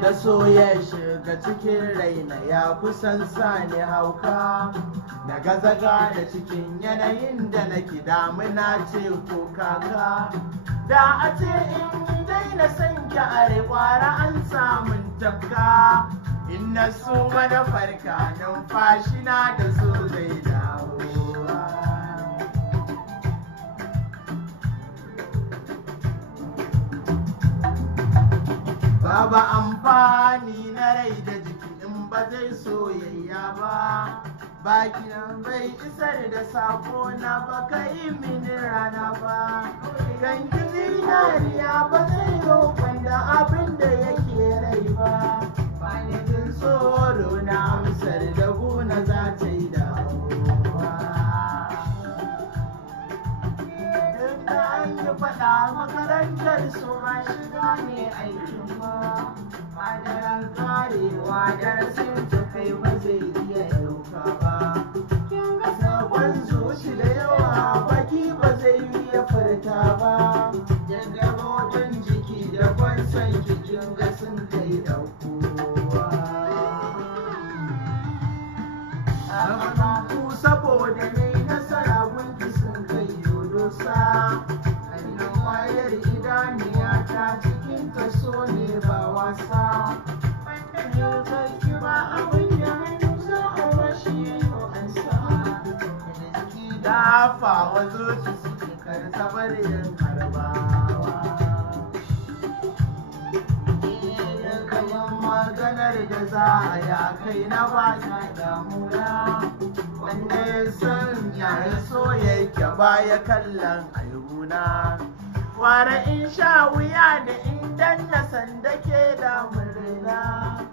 da so ya shiga cikin raina ya kusan sani hauka na gaza gane cikin yanayin da nake damuna ce ko kaka da a ce in daina san ki are kwara an samun tafka in na so mana farka numfashi na da so zai dawo. Babu amfani na rai da jiki in ba zai soyayya ba, baki nan bai isar da sako na ba kai mini rana ba, kan ki zinariya ba zai roƙon da abin da yake rai ba, bani jin tsoro na amsar da gona za ta yi dawowa. Duk da an yi faɗa makarantar su ma shiga ne aikin madaran karewa darasin ta kai ba zai iya ɗauka ba. Kin ga sabon zuci da yawa baki ba zai iya furta ba. Daga hoton jiki da kwanson kin ga sun kai ɗaukowa. Amma ku saboda ne nasara gunki sun kai yodosa. Hannun wayar idaniya ta cikin kaso ne ba wasa. Dafa wa zuci suke karta barin harbawa. Kayan maganar da za a ya kai na ba ta damuna. Wanda ya san ya so yake baya kallon aibuna. Ware in sha wuya da indan na sanda ke damun raina.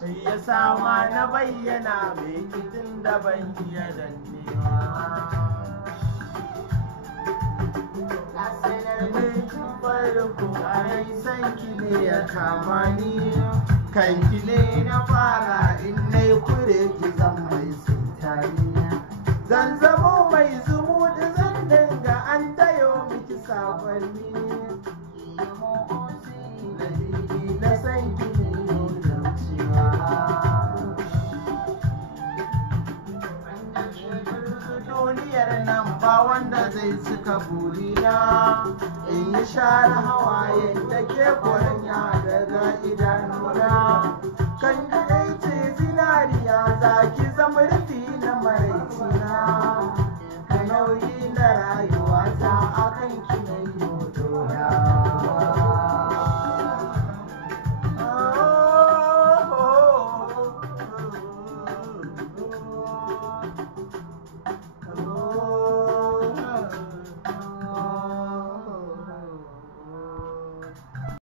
Sai ya sama na bayyana mai kitin da ban iya dannewa. Na sanar mai tun farko a rai sanki ne ya kama ni. Kanki ne na fara in na yi kure ki zan mai sintani. Zan zamo mai zumuɗi zan dinga an tayo miki sabanni. Na san ki ne yau da cewa. Duniyar nan ba wanda zai cika burina in yi share hawayen da ke kwaranya da